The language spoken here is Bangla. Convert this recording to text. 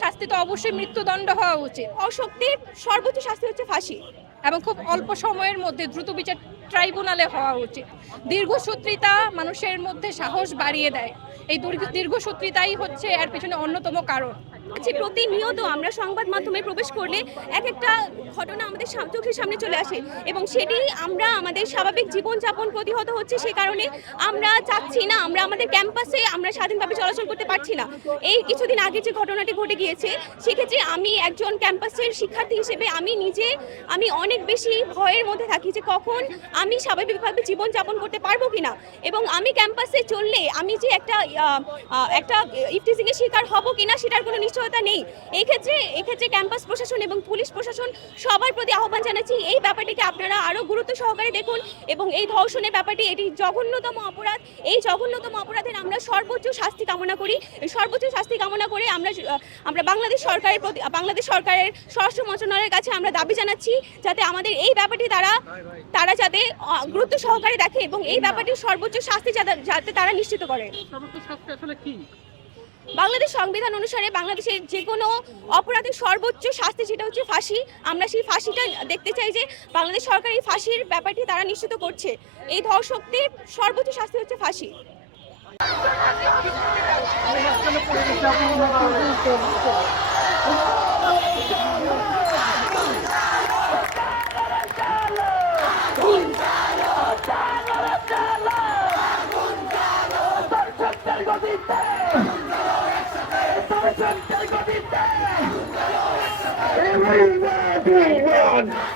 শাস্তি তো অবশ্যই মৃত্যুদণ্ড হওয়া উচিত। অশক্তির সর্বোচ্চ শাস্তি হচ্ছে ফাঁসি এবং খুব অল্প সময়ের মধ্যে দ্রুত বিচার ট্রাইব্যুনালে হওয়া উচিত। দীর্ঘসূত্রিতা মানুষের মধ্যে সাহস বাড়িয়ে দেয়। এই দীর্ঘ- দীর্ঘসূত্রিতাই হচ্ছে এর পেছনে অন্যতম কারণ। যে প্রতিনিয়ত আমরা সংবাদ মাধ্যমে প্রবেশ করলে এক একটা ঘটনা আমাদের চোখের সামনে চলে আসে এবং সেটি আমরা আমাদের স্বাভাবিক জীবনযাপন প্রতিহত হচ্ছে সে কারণে আমরা চাচ্ছি না, আমরা আমাদের ক্যাম্পাসে আমরা স্বাধীনভাবে চলাচল করতে পারছি না। এই কিছুদিন আগে যে ঘটনাটি ঘটে গিয়েছে, সেক্ষেত্রে আমি একজন ক্যাম্পাসের শিক্ষার্থী হিসেবে আমি নিজে, আমি অনেক বেশি ভয়ের মধ্যে থাকি যে কখন আমি স্বাভাবিকভাবে জীবনযাপন করতে পারব কিনা এবং আমি ক্যাম্পাসে চললে আমি যে একটা একটা ইফটিজিং এর শিকার হব কিনা সেটার কোনো নিশ্চয়তা নেই। এই ক্ষেত্রে এক্ষেত্রে ক্যাম্পাস প্রশাসন এবং পুলিশ প্রশাসন সবার প্রতি আহ্বান জানাচ্ছি। এই ব্যাপারটিকে আপনারা আরও গুরুত্ব সহকারে দেখুন এবং এই ধর্ষণের ব্যাপারটি এটি জঘন্যতম অপরাধ। এই জঘন্যতম অপরাধের আমরা সর্বোচ্চ শাস্তি কামনা করি। সর্বোচ্চ শাস্তি কামনা করে আমরা আমরা বাংলাদেশ সরকারের প্রতি, বাংলাদেশ সরকারের স্বরাষ্ট্র মন্ত্রণালয়ের কাছে আমরা দাবি জানাচ্ছি যাতে আমাদের এই ব্যাপারটি তারা তারা যাতে গুরুত্ব সহকারে দেখে এবং এই ব্যাপারটি সর্বোচ্চ শাস্তি যাতে তারা নিশ্চিত করে। সর্বোচ্চ শাস্তি আসলে কি? বাংলাদেশ সংবিধান অনুসারে বাংলাদেশের যে কোনো অপরাধের সর্বোচ্চ শাস্তি যেটা হচ্ছে ফাঁসি আমরা সেই ফাঁসিটা দেখতে চাই যে বাংলাদেশ সরকার এই ফাঁসির ব্যাপারটি তারা নিশ্চিত করছে এই ধর্ষকদের সর্বোচ্চ শাস্তি হচ্ছে ফাঁসি Justice, justice!